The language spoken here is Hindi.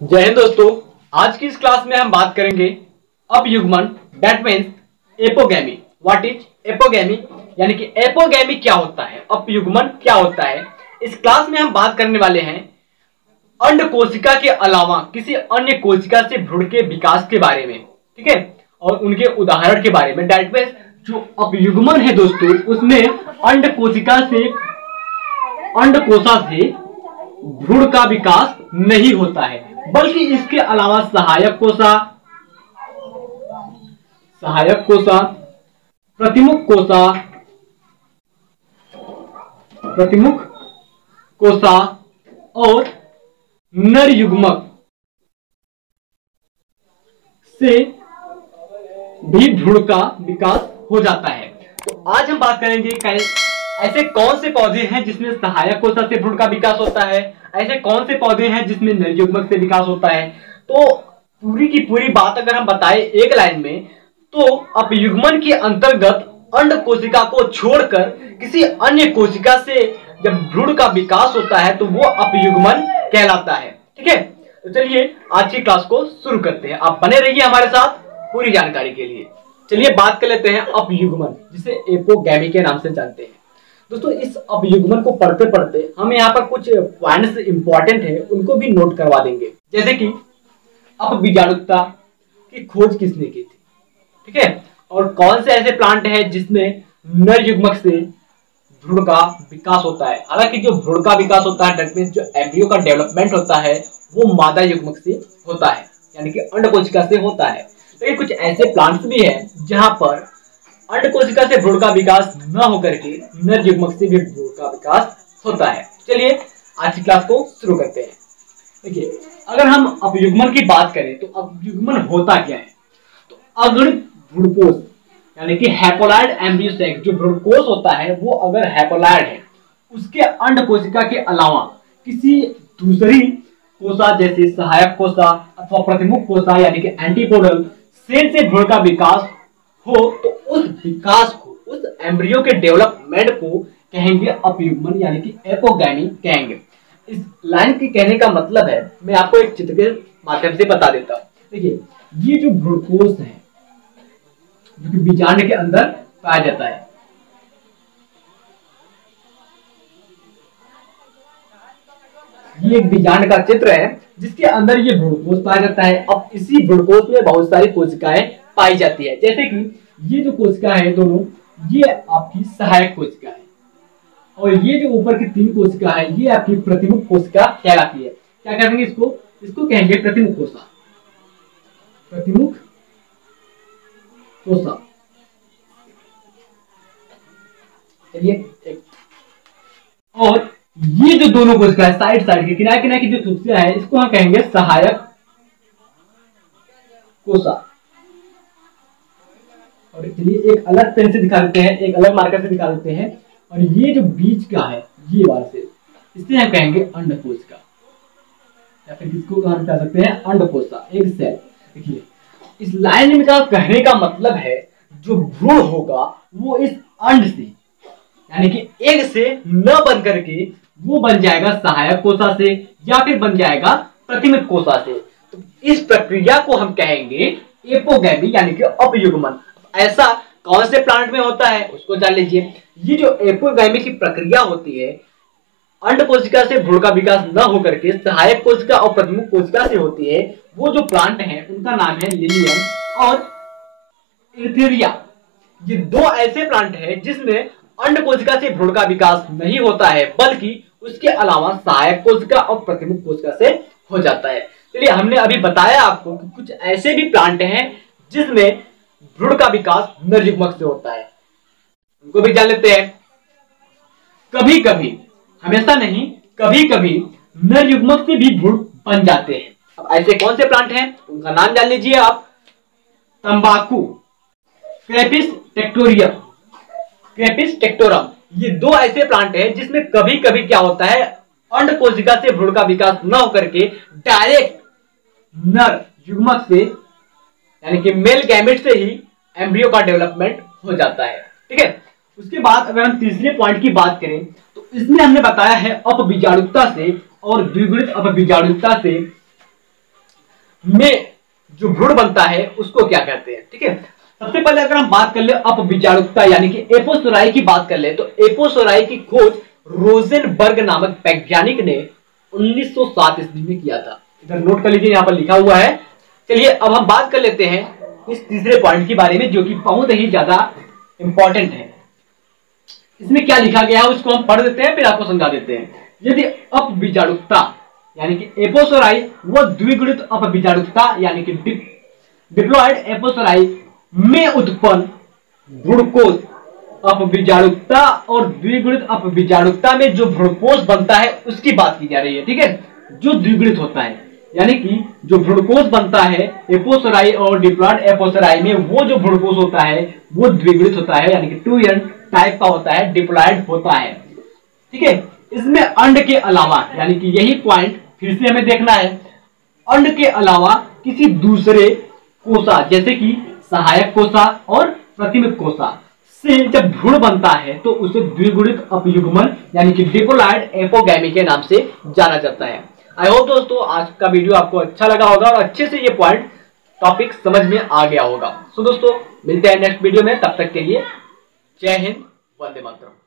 जय हिंद दोस्तों। आज की इस क्लास में हम बात करेंगे अपयुग्मन, that means apogamy. What is apogamy, यानी कि एपोगैमी क्या होता है, अपयुग्मन क्या होता है। इस क्लास में हम बात करने वाले हैं अंड कोशिका के अलावा किसी अन्य कोशिका से भ्रूण के विकास के बारे में, ठीक है, और उनके उदाहरण के बारे में। दैट मीन्स जो अपयुग्मन है दोस्तों, उसमें अंड कोशिका से अंडकोशा से भ्रूण का विकास नहीं होता है, बल्कि इसके अलावा सहायक कोशा, प्रतिमुख कोशा और नर युग्मक से भी भ्रूण का विकास हो जाता है। तो आज हम बात करेंगे ऐसे कौन से पौधे हैं जिसमें सहायक कोशा से भ्रूण का विकास होता है, ऐसे कौन से पौधे हैं जिसमें नर युग्मक से विकास होता है। तो पूरी की पूरी बात अगर हम बताएं एक लाइन में, तो अपयुग्मन के अंतर्गत अंड कोशिका को छोड़कर किसी अन्य कोशिका से जब भ्रूण का विकास होता है तो वो अपयुग्मन कहलाता है। ठीक है, तो चलिए आज की क्लास को शुरू करते हैं। आप बने रहिए हमारे साथ पूरी जानकारी के लिए। चलिए बात कर लेते हैं अपयुग्मन, जिसे एपोगैमी के नाम से जानते हैं। दोस्तों, इस अपयुग्मन को पढ़ते पढ़ते हम यहाँ पर कुछ पॉइंट्स इंपॉर्टेंट है उनको भी नोट करवा देंगे, जैसे कि अपबीजाणुता की खोज किसने की थी, ठीक है, और कौन से ऐसे प्लांट है जिसमें नर युग्मक से भ्रूण का विकास होता है। हालांकि जो भ्रूण का विकास होता है, दैट मींस जो एम्ब्रियो का डेवलपमेंट होता है वो मादा युग्मक से होता है, यानी कि अंड कोशिका से होता है। लेकिन कुछ ऐसे प्लांट्स भी हैं जहां पर अंड कोशिका से भ्रूण का विकास न होकर के नर युग्मक से भी भ्रूण का विकास होता है। चलिए आज की क्लास को शुरू करते हैं। देखिए, अगर हम अपयुग्मन की बात करें तो अपयुग्मन होता क्या है। तो अगर भ्रूणकोश यानी कि हैप्लॉइड एम्ब्रियो सैक, जो भ्रूणकोश होता है वो अगर हैप्लॉइड है, उसके अंड कोशिका के अलावा किसी दूसरी कोशा जैसे सहायक कोशा अथवा प्रतिमुख कोशा यानी कि एंटीपोडल सेल से भ्रूण का विकास हो, तो उस विकास को, उस एम्ब्रियो के डेवलपमेंट को कहेंगे अपयुग्मन, यानी कि एपोगैमी कहेंगे। इस लाइन के कहने का मतलब है, मैं आपको एक चित्र के माध्यम से बता देता हूं। देखिए, ये जो भ्रूणकोश है जो कि बीजांड के अंदर पाया जाता है, ये एक बीजांड का चित्र है जिसके अंदर ये भ्रूणकोश पाया जाता है। अब इसी भ्रूणकोश में बहुत सारी कोशिकाएं पाई जाती है, जैसे कि ये जो कोशिका है दोनों, ये आपकी सहायक कोशिका है, और ये जो ऊपर की 3 कोशिका है ये आपकी प्रतिमुख कोशिका कहलाती है। क्या कहेंगे इसको? इसको कहेंगे प्रतिमुख कोशिका, प्रतिमुख कोशिका। चलिए, और ये जो दोनों कोशिका है साइड साइड के किनारे किनारे की जो कोशिका है, इसको हम कहेंगे सहायक कोशिका। और चलिए एक अलग पेन से दिखा देते हैं, एक अलग मार्कर से दिखा देते हैं। और ये जो बीच का है ये वाला से, इसे हम कहेंगे अंड कोशिका, या फिर किसको हम कह सकते हैं अंडकोशिका, एक सेल। देखिए, इस लाइन में का कहने का मतलब है जो भ्रूण होगा वो इस अंड से यानी कि एग से न बन करके वो बन जाएगा सहायक कोशा से, या फिर बन जाएगा प्रतिमुख कोशा से। तो इस प्रक्रिया को हम कहेंगे एपोगैमी, यानी कि अपयुग्मन। ऐसा कौन से प्लांट में होता है उसको जान लीजिए। ये जो एपोगैमी की प्रक्रिया होती है, अंड कोशिका से भ्रूण का विकास न होकर के सहायक कोशिका और प्रतिमुख कोशिका से होती है, वो जो प्लांट है उनका नाम है लिलियम और एर्थेरिया। ये 2 ऐसे प्लांट है जिसमें अंड कोशिका से भ्रूण का विकास नहीं होता है, बल्कि उसके अलावा सहायक कोशिका और प्रतिमुख कोशिका से हो जाता है। चलिए, हमने अभी बताया आपको कि कुछ ऐसे भी प्लांट हैं जिसमें भ्रूण का विकास नर युग्मक से होता है, उनको भी जान लेते हैं। कभी कभी, हमेशा नहीं, कभी कभी नर युग्मक से भी भ्रूण बन जाते हैं। अब ऐसे कौन से प्लांट हैं उनका नाम जान लीजिए आप। तंबाकू, क्रेपिस टेक्टोरम, ये 2 ऐसे प्लांट हैं जिसमें कभी कभी क्या होता है, अंड कोशिका से भ्रूण का विकास न होकर के डायरेक्ट नर युग्मक से यानी कि मेल गैमेट से ही एम्ब्रियो का डेवलपमेंट हो जाता है। ठीक है, उसके बाद अगर हम तीसरे पॉइंट की बात करें तो इसमें हमने बताया है अपबीजाणुता से और द्विगुणित अपबीजाणुता से में जो भ्रूण बनता है उसको क्या कहते हैं। ठीक है, सबसे पहले अगर हम बात कर ले अपबीजाणुकता यानी कि एपोसोराई की बात कर ले, तो एपोसोराई की खोज रोजेनबर्ग नामक वैज्ञानिक ने 1907 ईस्वी में किया था। इधर नोट कर लीजिए, यहां पर लिखा हुआ है। चलिए अब हम बात कर लेते हैं इस तीसरे पॉइंट के बारे में, जो कि बहुत ही ज्यादा इंपॉर्टेंट है। इसमें क्या लिखा गया है उसको हम पढ़ देते हैं, फिर आपको समझा देते हैं। यदि अपबीजाणुकता यानी कि एपोसोराई वो द्विगुणित अपबीजाणुकता यानी कि डिप्लॉयड एपोसोराई में उत्पन्न भ्रूणकोश, अपबीजाणुकता और द्विगुणित अपबीजाणुकता में जो भ्रूणकोश बनता है उसकी बात की जा रही है। ठीक है, जो द्विगुणित होता है यानी कि जो भ्रूणकोश बनता है एपोसोराई और डिप्लॉयड एपोसोराई में, वो जो भ्रूणकोश होता है वो द्विगुणित होता है यानी कि 2n टाइप का होता है, डिप्लॉयड होता है। ठीक है, इसमें अंड के अलावा यानी कि यही पॉइंट फिर से हमें देखना है, अंड के अलावा किसी दूसरे कोशा जैसे कि सहायक कोशा और प्रतिमिक कोशा से जब भ्रूण बनता है तो उसे द्विगुणित अपयुग्मन यानी कि डिप्लॉयड एपोगैमी के नाम से जाना जाता है। आई होप दोस्तों आज का वीडियो आपको अच्छा लगा होगा और अच्छे से ये पॉइंट टॉपिक समझ में आ गया होगा। सो दोस्तों मिलते हैं नेक्स्ट वीडियो में, तब तक के लिए जय हिंद, वंदे मातरम।